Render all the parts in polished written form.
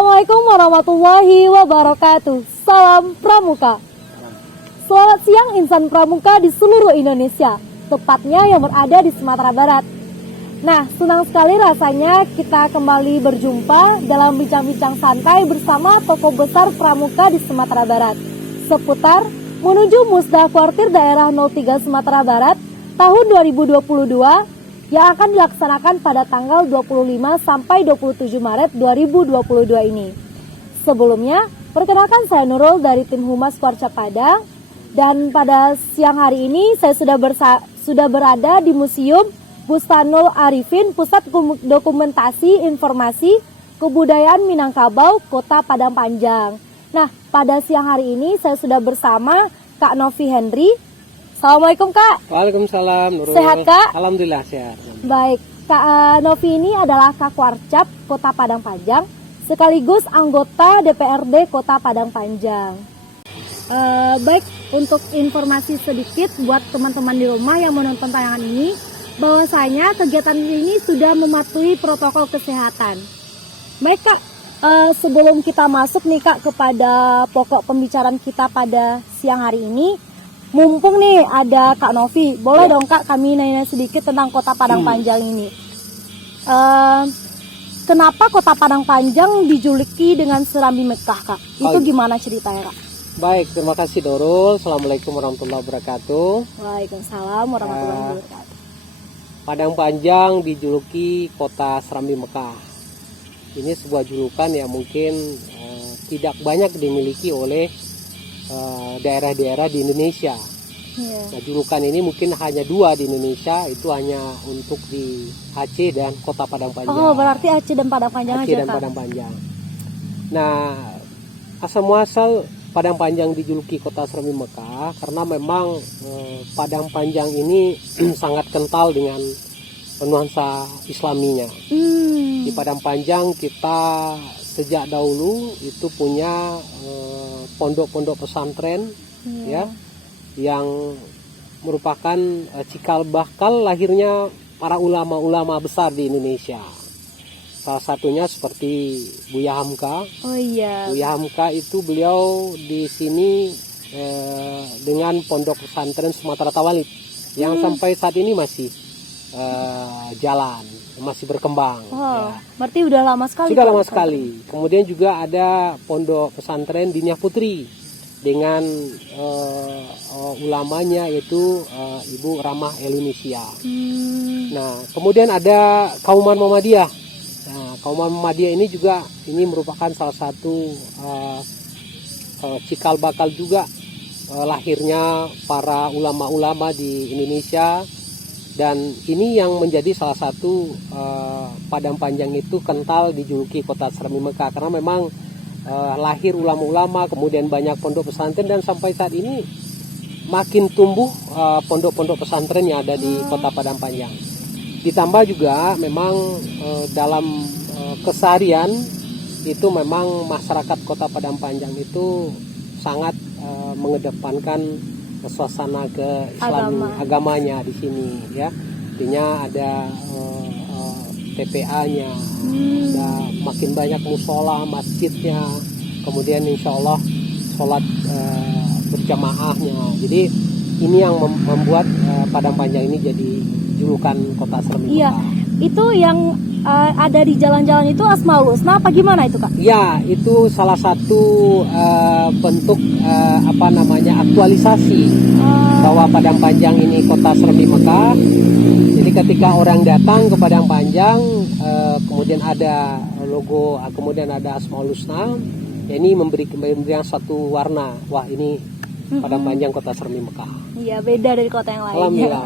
Assalamualaikum warahmatullahi wabarakatuh. Salam Pramuka. Selamat siang insan Pramuka di seluruh Indonesia, tepatnya yang berada di Sumatera Barat. Nah, senang sekali rasanya kita kembali berjumpa dalam bincang-bincang santai bersama tokoh besar Pramuka di Sumatera Barat seputar menuju Musda Kuartir Daerah 03 Sumatera Barat tahun 2022 yang akan dilaksanakan pada tanggal 25 sampai 27 Maret 2022 ini. Sebelumnya, perkenalkan saya Nurul dari tim Humas Kuarca Padang, dan pada siang hari ini saya sudah berada di Museum Bustanul Arifin, Pusat Dokumentasi Informasi Kebudayaan Minangkabau, Kota Padang Panjang. Nah, pada siang hari ini saya sudah bersama Kak Novi Henry. Assalamualaikum Kak. Waalaikumsalam Nurul. Sehat Kak? Alhamdulillah sehat. Baik, Kak Novi ini adalah Kak Kuarcap Kota Padang Panjang, sekaligus anggota DPRD Kota Padang Panjang. Baik, untuk informasi sedikit buat teman-teman di rumah yang menonton tayangan ini, bahwasanya kegiatan ini sudah mematuhi protokol kesehatan. Baik Kak, sebelum kita masuk nih Kak kepada pokok pembicaraan kita pada siang hari ini, mumpung nih ada Kak Novi, boleh dong Kak kami nanya sedikit tentang Kota Padang Panjang ini. Kenapa Kota Padang Panjang dijuluki dengan Serambi Mekah Kak? Itu gimana ceritanya Kak? Baik, terima kasih Nurul. Assalamualaikum warahmatullahi wabarakatuh. Waalaikumsalam warahmatullahi wabarakatuh. Padang Panjang dijuluki Kota Serambi Mekah. Ini sebuah julukan yang mungkin tidak banyak dimiliki oleh daerah-daerah di Indonesia. Nah, julukan ini mungkin hanya dua di Indonesia, itu hanya untuk di Aceh dan Kota Padang Panjang. Oh, berarti Aceh dan Padang Panjang Aceh aja dan Kak? Padang Panjang. Nah, asal-muasal Padang Panjang dijuluki Kota Serambi Mekah karena memang Padang Panjang ini sangat kental dengan nuansa Islaminya. Di Padang Panjang kita sejak dahulu itu punya pondok-pondok pesantren ya, yang merupakan cikal bakal lahirnya para ulama-ulama besar di Indonesia. Salah satunya seperti Buya Hamka. Oh iya. Buya Hamka itu beliau di sini dengan pondok pesantren Sumatera Tawalib yang sampai saat ini masih jalan, masih berkembang. Oh, berarti udah lama sekali. Sudah lama sekali. Kemudian juga ada pondok pesantren Diniyah Putri dengan ulamanya yaitu Ibu Ramah Elinisia. Nah, kemudian ada Kauman Muhammadiyah. Nah, Kauman Muhammadiyah ini juga merupakan salah satu cikal bakal juga lahirnya para ulama-ulama di Indonesia. Dan ini yang menjadi salah satu Padang Panjang itu kental dijuluki Kota Serambi Mekah karena memang lahir ulama-ulama, kemudian banyak pondok pesantren, dan sampai saat ini makin tumbuh pondok-pondok pesantren yang ada di Kota Padang Panjang. Ditambah juga memang dalam keseharian itu memang masyarakat Kota Padang Panjang itu sangat mengedepankan suasana agamanya di sini ya. Artinya ada TPA-nya, ada makin banyak musola, masjidnya, kemudian insya Allah sholat berjamaahnya. Jadi ini yang membuat Padang Panjang ini jadi julukan Kota Serambi Mekah. Iya, itu yang ada di jalan-jalan itu Asmaul Husna apa gimana itu Kak? Ya, itu salah satu bentuk aktualisasi bahwa Padang Panjang ini Kota Serambi Mekah. Jadi ketika orang datang ke Padang Panjang, kemudian ada logo, kemudian ada Asmaul Husna, ya ini memberikan satu warna. Wah, ini Padang Panjang Kota Serambi Mekah. Iya, beda dari kota yang lain. Alhamdulillah.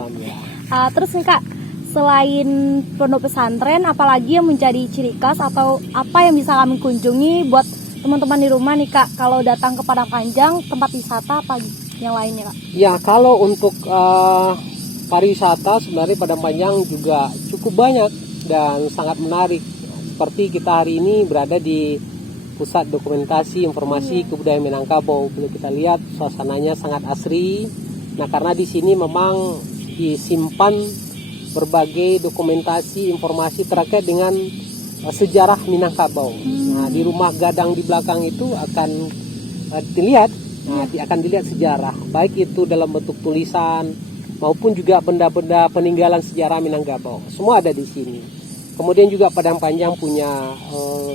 Terus nih Kak, selain pondok pesantren, apalagi yang menjadi ciri khas atau apa yang bisa kami kunjungi buat teman-teman di rumah nih Kak, kalau datang ke Padang Panjang, tempat wisata apa yang lainnya Kak? Ya, kalau untuk pariwisata sebenarnya Padang Panjang juga cukup banyak dan sangat menarik. Seperti kita hari ini berada di Pusat Dokumentasi Informasi Kebudayaan Minangkabau. Bila kita lihat suasananya sangat asri. Nah, karena di sini memang disimpan berbagai dokumentasi informasi terkait dengan sejarah Minangkabau. Nah, di rumah gadang di belakang itu akan dilihat, akan dilihat sejarah, baik itu dalam bentuk tulisan maupun juga benda-benda peninggalan sejarah Minangkabau. Semua ada di sini. Kemudian juga Padang Panjang punya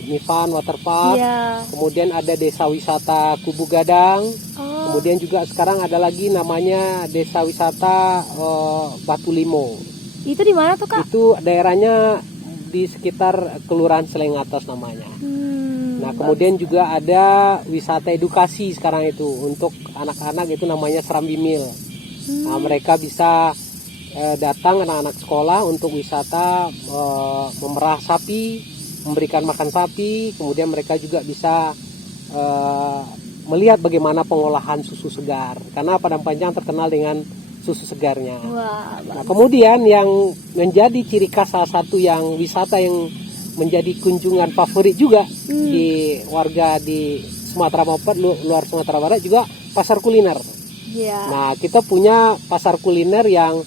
Mifan Waterpark. Iya. Kemudian ada desa wisata Kubu Gadang. Oh. Kemudian juga sekarang ada lagi namanya desa wisata Batu Limo. Itu di mana tuh, Kak? Itu daerahnya di sekitar Kelurahan Seleng Atas namanya. Nah, kemudian juga ada wisata edukasi sekarang itu untuk anak-anak, itu namanya Serambi Mil. Nah, mereka bisa datang anak-anak sekolah untuk wisata memerah sapi, memberikan makan sapi. Kemudian mereka juga bisa melihat bagaimana pengolahan susu segar, karena Padang Panjang terkenal dengan susu segarnya. Wah, Nah, kemudian yang menjadi ciri khas salah satu yang wisata yang menjadi kunjungan favorit juga di warga di Sumatera maupun luar Sumatera Barat juga pasar kuliner. Iya. Nah, kita punya pasar kuliner yang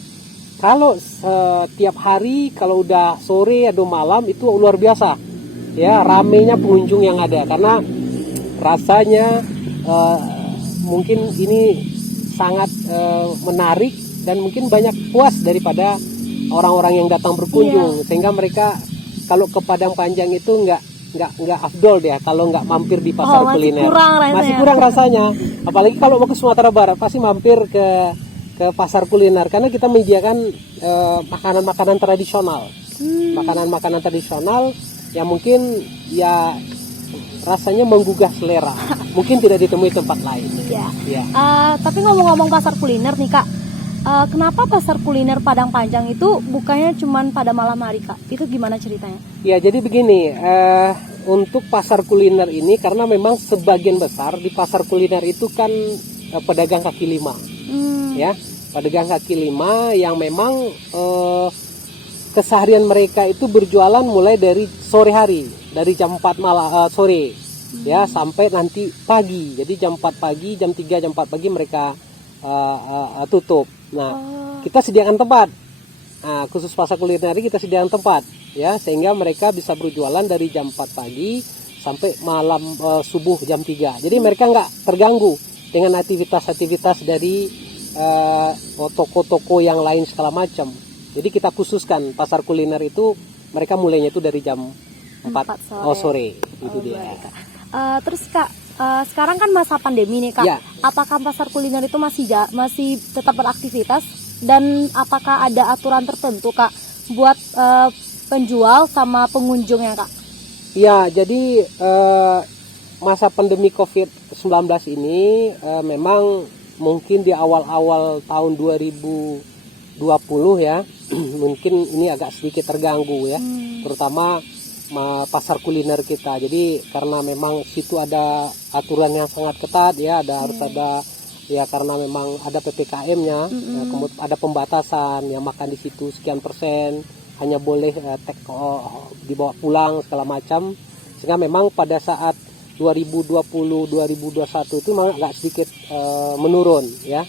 kalau setiap hari, kalau udah sore atau malam itu luar biasa. Ya, ramenya pengunjung yang ada, karena rasanya mungkin ini sangat menarik dan mungkin banyak puas daripada orang-orang yang datang berkunjung. Sehingga mereka kalau ke Padang Panjang itu nggak afdol deh kalau nggak mampir di pasar kuliner. Masih kurang rasanya. Apalagi kalau mau ke Sumatera Barat pasti mampir ke pasar kuliner, karena kita menyediakan makanan-makanan tradisional. Makanan-makanan tradisional yang mungkin ya rasanya menggugah selera. Mungkin tidak ditemui tempat lain. Ya. Ya. Tapi ngomong-ngomong pasar kuliner nih, Kak. Kenapa pasar kuliner Padang Panjang itu bukannya cuman pada malam hari, Kak? Itu gimana ceritanya? Ya, jadi begini, untuk pasar kuliner ini karena memang sebagian besar di pasar kuliner itu kan pedagang kaki lima. Ya, pedagang kaki lima yang memang keseharian mereka itu berjualan mulai dari sore hari, dari jam 4 malam sore ya sampai nanti pagi. Jadi jam 4 pagi, jam 3, jam 4 pagi mereka tutup. Nah, kita sediakan tempat. Nah, khusus pasar kuliner ini kita sediakan tempat ya, sehingga mereka bisa berjualan dari jam 4 pagi sampai malam subuh jam 3. Jadi mereka nggak terganggu dengan aktivitas-aktivitas dari toko-toko yang lain segala macam. Jadi kita khususkan pasar kuliner itu mereka mulainya itu dari jam 4 sore. Itu dia. Terus, Kak, sekarang kan masa pandemi nih, Kak. Ya. Apakah pasar kuliner itu masih tetap beraktivitas, dan apakah ada aturan tertentu, Kak, buat penjual sama pengunjungnya, Kak? Ya, jadi masa pandemi COVID-19 ini memang mungkin di awal-awal tahun 2020 ya, mungkin ini agak sedikit terganggu ya, terutama pasar kuliner kita. Jadi karena memang situ ada aturan yang sangat ketat ya, harus ada ya, karena memang ada PPKM-nya, kemudian ada pembatasan ya, makan di situ sekian persen, hanya boleh dibawa pulang segala macam. Sehingga memang pada saat 2020-2021 itu memang agak sedikit menurun ya,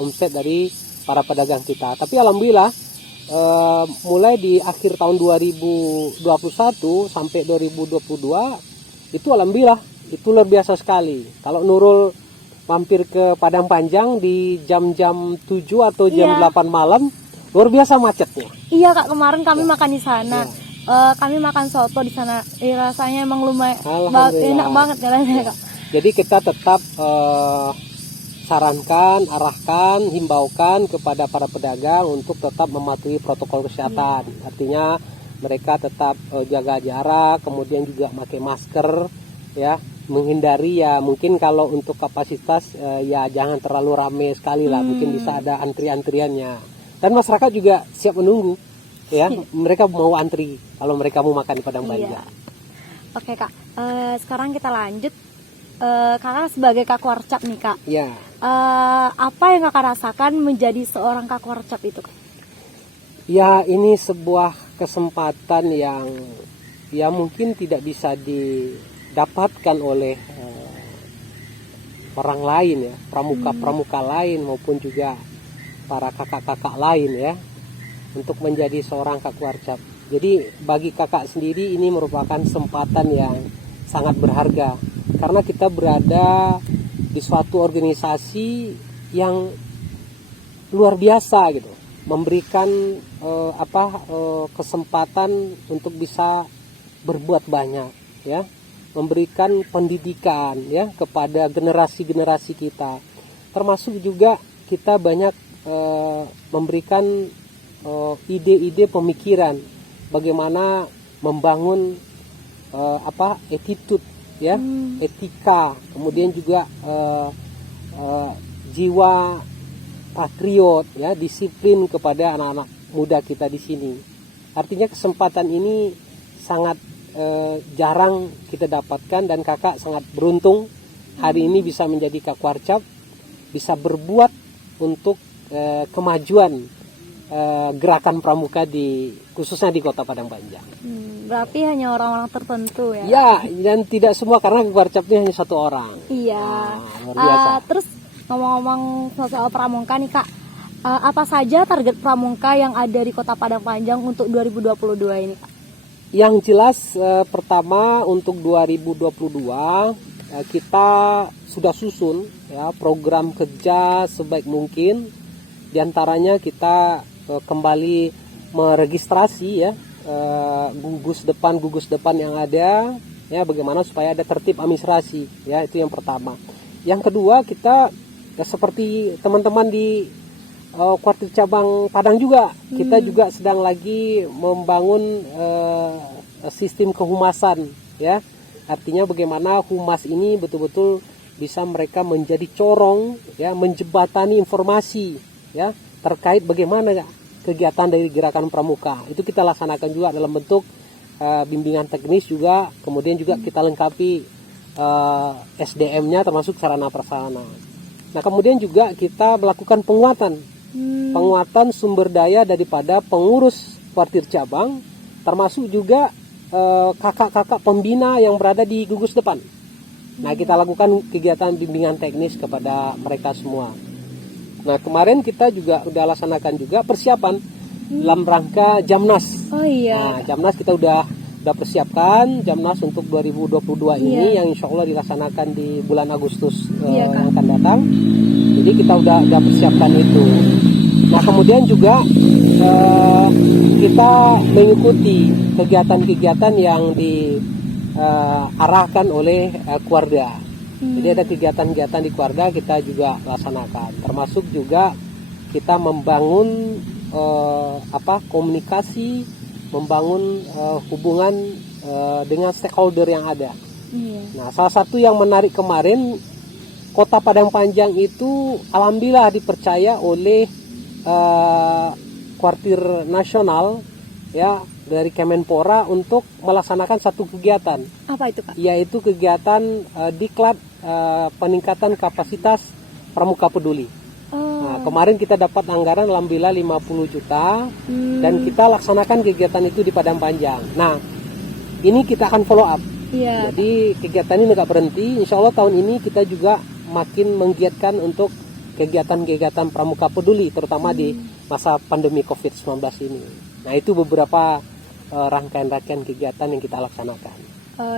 omset dari para pedagang kita. Tapi alhamdulillah mulai di akhir tahun 2021 sampai 2022 itu alhamdulillah itu luar biasa sekali. Kalau Nurul mampir ke Padang Panjang di jam-jam 7 atau jam 8 malam, luar biasa macetnya. Iya, Kak, kemarin kami makan di sana. Kami makan soto di sana. Rasanya emang lumayan enak banget rasanya, Kak. Jadi kita tetap sarankan, arahkan, himbaukan kepada para pedagang untuk tetap mematuhi protokol kesehatan. Artinya mereka tetap jaga jarak, kemudian juga pakai masker ya, menghindari ya, mungkin kalau untuk kapasitas ya jangan terlalu ramai sekali lah, mungkin bisa ada antri-antriannya. Dan masyarakat juga siap menunggu ya, mereka mau antri kalau mereka mau makan di Padang Panjang. Oke, Kak, sekarang kita lanjut. Kakak sebagai Kak Warcap nih, Kak. Ya. Apa yang Kakak rasakan menjadi seorang Kak Warcap itu, Kak? Ya, ini sebuah kesempatan yang ya mungkin tidak bisa didapatkan oleh orang lain ya, pramuka-pramuka lain maupun juga para kakak-kakak lain ya, untuk menjadi seorang Kak Warcap. Jadi bagi kakak sendiri ini merupakan kesempatan yang sangat berharga karena kita berada di suatu organisasi yang luar biasa gitu, memberikan kesempatan untuk bisa berbuat banyak ya, memberikan pendidikan ya kepada generasi-generasi kita, termasuk juga kita banyak memberikan ide-ide pemikiran bagaimana membangun attitude ya, etika, kemudian juga jiwa patriot ya, disiplin kepada anak-anak muda kita di sini. Artinya kesempatan ini sangat jarang kita dapatkan dan kakak sangat beruntung hari ini bisa menjadi Kakwarcap, bisa berbuat untuk kemajuan gerakan pramuka khususnya di Kota Padang Panjang. Berarti hanya orang-orang tertentu ya? Ya, dan tidak semua karena Kakwarcap ini hanya satu orang. Iya. Luar biasa. Terus ngomong-ngomong soal pramuka nih Kak, apa saja target pramuka yang ada di Kota Padang Panjang untuk 2022 ini Kak? Yang jelas pertama untuk 2022 kita sudah susun ya program kerja sebaik mungkin. Di antaranya kita kembali meregistrasi ya gugus depan yang ada ya, bagaimana supaya ada tertib administrasi ya, itu yang pertama. Yang kedua kita ya, seperti teman-teman di kuartir cabang Padang juga kita juga sedang lagi membangun sistem kehumasan ya, artinya bagaimana humas ini betul-betul bisa mereka menjadi corong ya, menjembatani informasi ya terkait bagaimana kegiatan dari gerakan pramuka. Itu kita laksanakan juga dalam bentuk bimbingan teknis juga, kemudian juga kita lengkapi SDM-nya termasuk sarana prasarana. Nah, kemudian juga kita melakukan penguatan sumber daya daripada pengurus kuartir cabang, termasuk juga kakak-kakak pembina yang berada di gugus depan. Nah, kita lakukan kegiatan bimbingan teknis kepada mereka semua. Nah, kemarin kita juga udah laksanakan juga persiapan dalam rangka Jamnas. Oh iya. Nah, Jamnas kita udah persiapkan Jamnas untuk 2022 ini yang insya Allah dilaksanakan di bulan Agustus yang akan datang. Jadi kita udah persiapkan itu. Nah, kemudian juga kita mengikuti kegiatan-kegiatan yang diarahkan oleh Kuarda. Jadi ada kegiatan-kegiatan di Kuarda kita juga laksanakan, termasuk juga kita membangun komunikasi, membangun hubungan dengan stakeholder yang ada. Nah, salah satu yang menarik kemarin, Kota Padang Panjang itu alhamdulillah dipercaya oleh kuartir nasional ya dari Kemenpora untuk melaksanakan satu kegiatan. Apa itu Kak? Yaitu kegiatan diklat peningkatan kapasitas pramuka peduli. Nah, kemarin kita dapat anggaran alhamdulillah 50 juta dan kita laksanakan kegiatan itu di Padang Panjang. Nah, ini kita akan follow up. Jadi kegiatan ini nggak berhenti. Insya Allah tahun ini kita juga makin menggiatkan untuk kegiatan-kegiatan pramuka peduli, terutama di masa pandemi COVID-19 ini. Nah, itu beberapa rangkaian-rangkaian kegiatan yang kita laksanakan.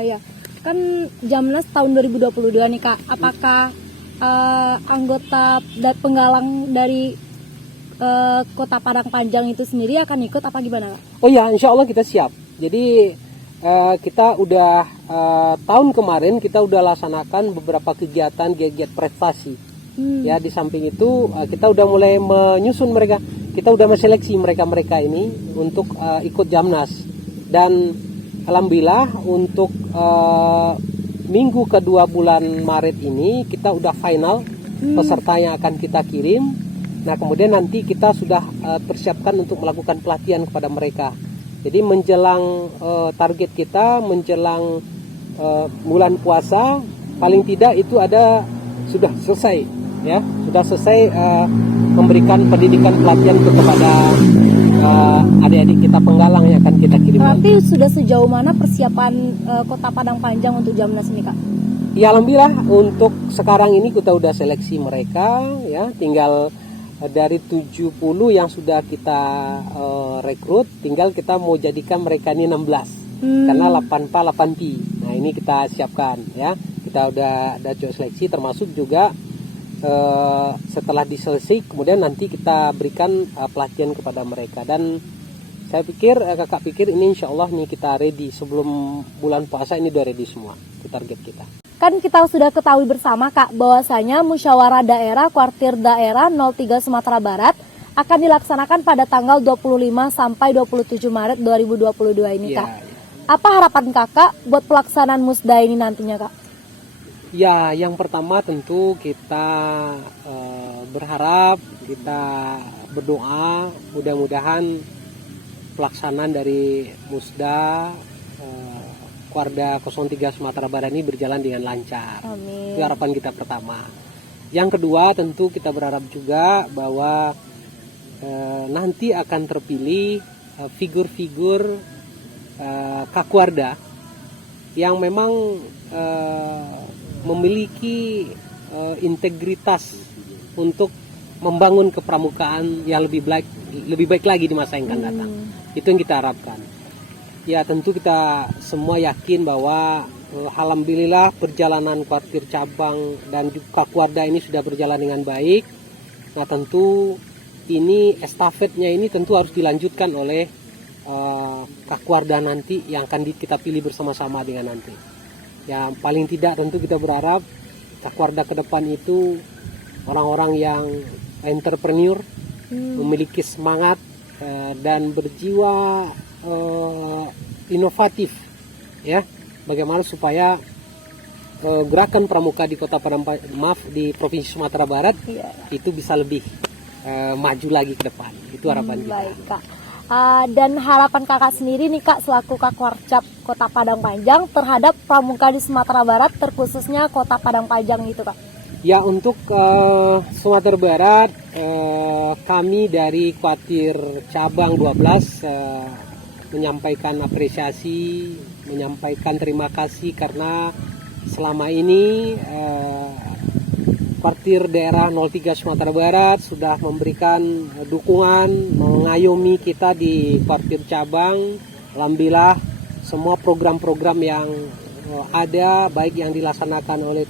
Ya, kan Jamnas tahun 2022 nih Kak, apakah anggota penggalang dari Kota Padang Panjang itu sendiri akan ikut apa gimana Kak? Oh ya, insya Allah kita siap. Jadi kita udah tahun kemarin kita udah laksanakan beberapa kegiatan prestasi. Ya, di samping itu kita udah mulai menyusun mereka. Kita udah menseleksi mereka ini untuk ikut Jamnas. Dan alhamdulillah untuk minggu kedua bulan Maret ini kita udah final peserta yang akan kita kirim. Nah, kemudian nanti kita sudah persiapkan untuk melakukan pelatihan kepada mereka. Jadi menjelang target kita menjelang bulan puasa paling tidak itu sudah selesai ya, sudah selesai memberikan pendidikan pelatihan kepada adik-adik kita penggalang yang akan kita kirim. Berarti sudah sejauh mana persiapan Kota Padang Panjang untuk Jamnas ini Kak? Ya, alhamdulillah untuk sekarang ini kita udah seleksi mereka ya, tinggal dari 70 yang sudah kita merekrut, tinggal kita mau jadikan mereka ini 16 karena 8PA 8P. Nah ini kita siapkan ya, kita udah ada seleksi, termasuk juga setelah diselesai kemudian nanti kita berikan pelatihan kepada mereka. Dan saya pikir kakak pikir ini insya Allah nih kita ready sebelum bulan puasa ini udah ready semua, itu target kita. Kan kita sudah ketahui bersama Kak bahwasanya musyawarah daerah kuartir daerah 03 Sumatera Barat akan dilaksanakan pada tanggal 25 sampai 27 Maret 2022 ini Kak. Apa harapan Kakak buat pelaksanaan musda ini nantinya Kak? Ya, yang pertama tentu kita berharap, kita berdoa mudah-mudahan pelaksanaan dari musda Kuarda 03 Sumatera Barat ini berjalan dengan lancar. Amin. Itu harapan kita pertama. Yang kedua tentu kita berharap juga bahwa nanti akan terpilih figur-figur Kakuarda yang memang memiliki integritas untuk membangun kepramukaan yang lebih baik lagi di masa yang akan datang. Itu yang kita harapkan. Ya tentu kita semua yakin bahwa alhamdulillah perjalanan kuartir cabang dan juga Kakuarda ini sudah berjalan dengan baik. Nah tentu ini estafetnya ini tentu harus dilanjutkan oleh Kakuarda nanti yang akan kita pilih bersama-sama dengan nanti. Ya paling tidak tentu kita berharap Kakuarda ke depan itu orang-orang yang entrepreneur, memiliki semangat dan berjiwa inovatif, ya. Bagaimana supaya gerakan pramuka di Kota di Provinsi Sumatera Barat itu bisa lebih maju lagi ke depan. Itu harapan kita. Baik Kak. Dan harapan Kakak sendiri nih Kak selaku Kakwarcap Kota Padang Panjang terhadap pramuka di Sumatera Barat, terkhususnya Kota Padang Panjang itu Kak. Ya untuk Sumatera Barat kami dari Kuartir Cabang 12 menyampaikan apresiasi, menyampaikan terima kasih karena selama ini Kuartir daerah 03 Sumatera Barat sudah memberikan dukungan, mengayomi kita di Kuartir Cabang. Alhamdulillah semua program-program yang ada baik yang dilaksanakan oleh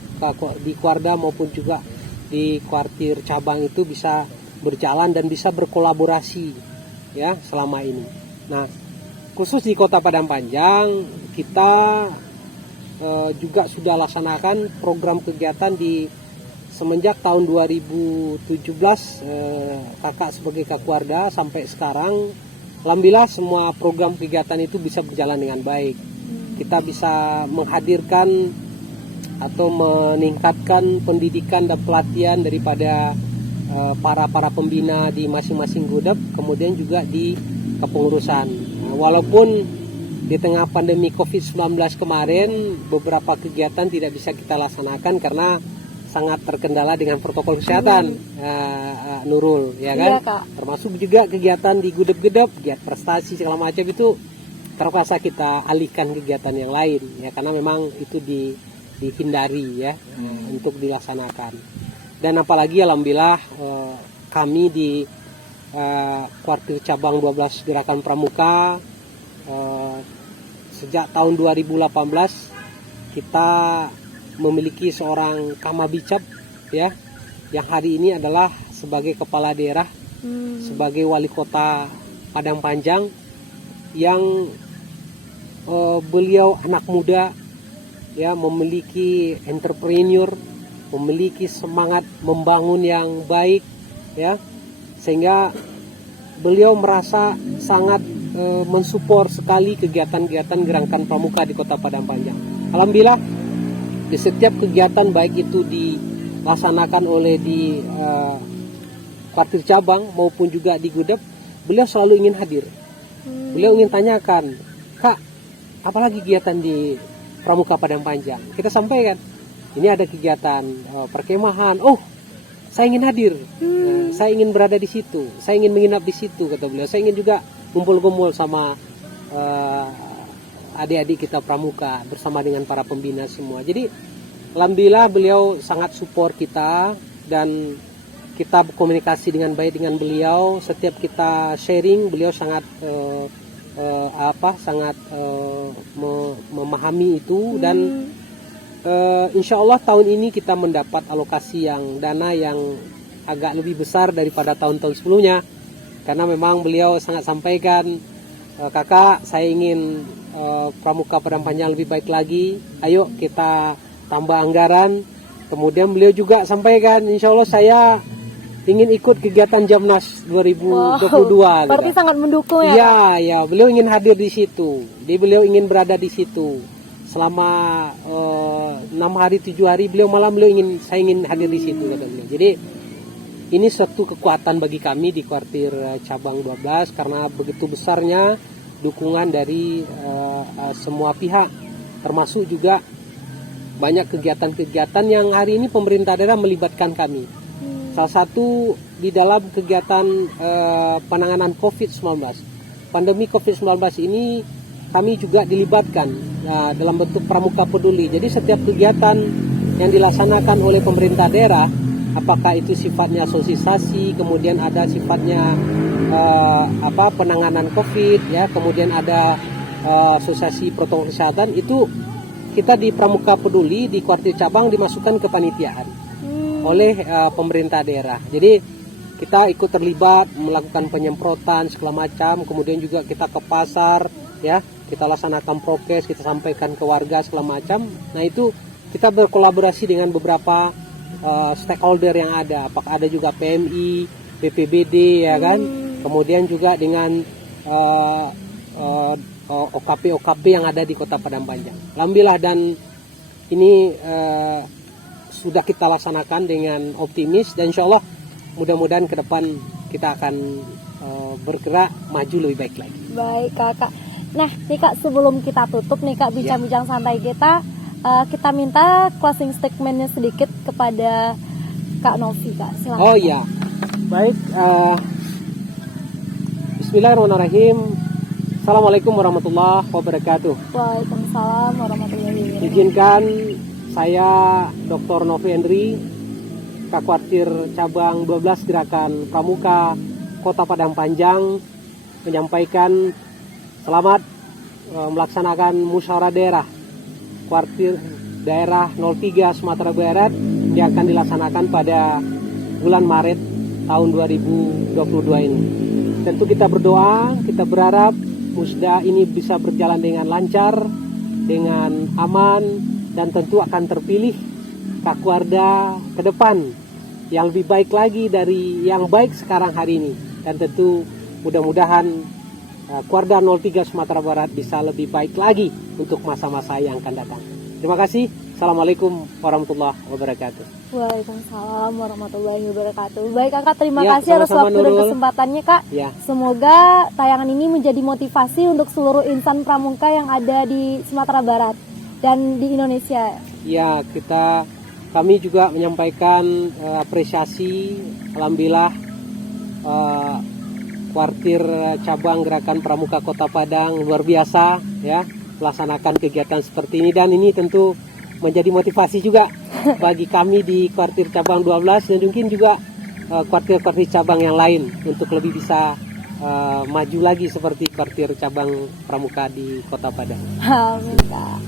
di Kuarda maupun juga di Kuartir Cabang itu bisa berjalan dan bisa berkolaborasi ya selama ini. Nah, khusus di Kota Padang Panjang kita juga sudah laksanakan program kegiatan di semenjak tahun 2017 kakak sebagai Kakuarda sampai sekarang. Alhamdulillah semua program kegiatan itu bisa berjalan dengan baik. Kita bisa menghadirkan atau meningkatkan pendidikan dan pelatihan daripada para pembina di masing-masing gudeg, kemudian juga di kepengurusan. Walaupun di tengah pandemi COVID-19 kemarin beberapa kegiatan tidak bisa kita laksanakan karena sangat terkendala dengan protokol kesehatan, Nurul, ya kan? Iya, Kak. Termasuk juga kegiatan di gudeg-gudeg, kegiatan prestasi segala macam itu terpaksa kita alihkan kegiatan yang lain, ya karena memang itu dihindari ya untuk dilaksanakan. Dan apalagi alhamdulillah kami di Kuartir Cabang 12 Gerakan Pramuka sejak tahun 2018 kita memiliki seorang Kamabicap ya, yang hari ini adalah sebagai kepala daerah, sebagai wali kota Padang Panjang, yang beliau anak muda ya, memiliki entrepreneur, memiliki semangat membangun yang baik ya, sehingga beliau merasa sangat mensupport sekali kegiatan-kegiatan gerakan pramuka di Kota Padang Panjang. Alhamdulillah di setiap kegiatan baik itu dilaksanakan oleh di Kuartir Cabang maupun juga di Gudeg, beliau selalu ingin hadir. Beliau ingin tanyakan, Kak, apalagi kegiatan di Pramuka Padang Panjang? Kita sampaikan, ini ada kegiatan perkemahan. Oh, saya ingin hadir, saya ingin berada di situ, saya ingin menginap di situ, kata beliau. Saya ingin juga kumpul-kumpul sama adik-adik kita pramuka bersama dengan para pembina semua. Jadi alhamdulillah beliau sangat support kita, dan kita komunikasi dengan baik dengan beliau. Setiap kita sharing, beliau sangat memahami itu. Dan insya Allah tahun ini kita mendapat alokasi dana yang agak lebih besar daripada tahun-tahun sebelumnya, karena memang beliau sangat sampaikan, kakak, saya ingin Pramuka Padang Panjang lebih baik lagi, ayo kita tambah anggaran. Kemudian beliau juga sampaikan, insya Allah saya ingin ikut kegiatan Jamnas 2022. Berarti sangat mendukung ya? Iya, ya, beliau ingin hadir di situ. Beliau ingin berada di situ selama 6 hari 7 hari. Saya ingin hadir di situ, kata beliau. Jadi ini suatu kekuatan bagi kami di kuartir cabang 12 karena begitu besarnya dukungan dari semua pihak, termasuk juga banyak kegiatan-kegiatan yang hari ini pemerintah daerah melibatkan kami. Salah satu di dalam kegiatan penanganan COVID-19. Pandemi COVID-19 ini kami juga dilibatkan dalam bentuk Pramuka Peduli. Jadi setiap kegiatan yang dilaksanakan oleh pemerintah daerah, apakah itu sifatnya sosialisasi, kemudian ada sifatnya penanganan COVID, ya, kemudian ada asosiasi protokol kesehatan, itu kita di Pramuka Peduli di kuartir cabang dimasukkan ke panitiaan oleh pemerintah daerah. Jadi kita ikut terlibat melakukan penyemprotan segala macam, kemudian juga kita ke pasar, ya, kita laksanakan prokes, kita sampaikan ke warga segala macam. Nah itu kita berkolaborasi dengan beberapa stakeholder yang ada, apakah ada juga PMI, BPBD, ya kan, kemudian juga dengan OKP yang ada di Kota Padang Panjang. Alhamdulillah, dan ini sudah kita laksanakan dengan optimis, dan insya Allah mudah-mudahan ke depan kita akan bergerak maju lebih baik lagi. Baik kakak. Nah nih kak, sebelum kita tutup nih kak bincang-bincang santai kita minta closing statementnya sedikit kepada Kak Novi, kak. Silakan. Oh iya, baik. Bismillahirrahmanirrahim. Assalamualaikum warahmatullahi wabarakatuh. Waalaikumsalam warahmatullahi wabarakatuh. Izinkan saya Dr. Novi Endri, Kak Kuartir Cabang 12 Gerakan Pramuka Kota Padang Panjang, menyampaikan selamat melaksanakan musyawarah daerah Kuartir Daerah 03 Sumatera Barat yang akan dilaksanakan pada bulan Maret tahun 2022 ini. Tentu kita berdoa, kita berharap musda ini bisa berjalan dengan lancar, dengan aman, dan tentu akan terpilih Kakwarda ke depan yang lebih baik lagi dari yang baik sekarang hari ini. Dan tentu mudah-mudahan Kuarda 03 Sumatera Barat bisa lebih baik lagi untuk masa-masa yang akan datang. Terima kasih. Assalamualaikum warahmatullahi wabarakatuh. Waalaikumsalam warahmatullahi wabarakatuh. Baik kakak, terima Ya, kasih atas sama-sama, waktu dan Nurul. kesempatannya kak. Ya. Semoga tayangan ini menjadi motivasi untuk seluruh insan pramuka yang ada di Sumatera Barat dan di Indonesia. Ya, kami juga menyampaikan apresiasi, alhamdulillah, Kuartir Cabang Gerakan Pramuka Kota Padang luar biasa, ya, melaksanakan kegiatan seperti ini, dan ini tentu menjadi motivasi juga bagi kami di Kuartir Cabang 12 dan mungkin juga kuartir-kuartir cabang yang lain untuk lebih bisa maju lagi seperti Kuartir Cabang Pramuka di Kota Padang. Amin kak.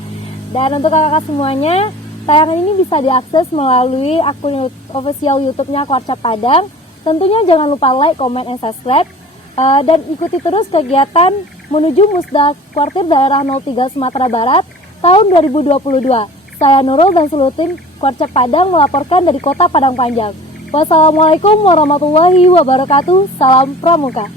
Dan untuk kakak semuanya, tayangan ini bisa diakses melalui akun official YouTube-nya Kuarca Padang. Tentunya jangan lupa like, comment, and subscribe. Dan ikuti terus kegiatan menuju Musda Kuartir Daerah 03 Sumatera Barat tahun 2022. Saya Nurul dan seluruh tim Kuarca Padang melaporkan dari Kota Padang Panjang. Wassalamualaikum warahmatullahi wabarakatuh. Salam Pramuka.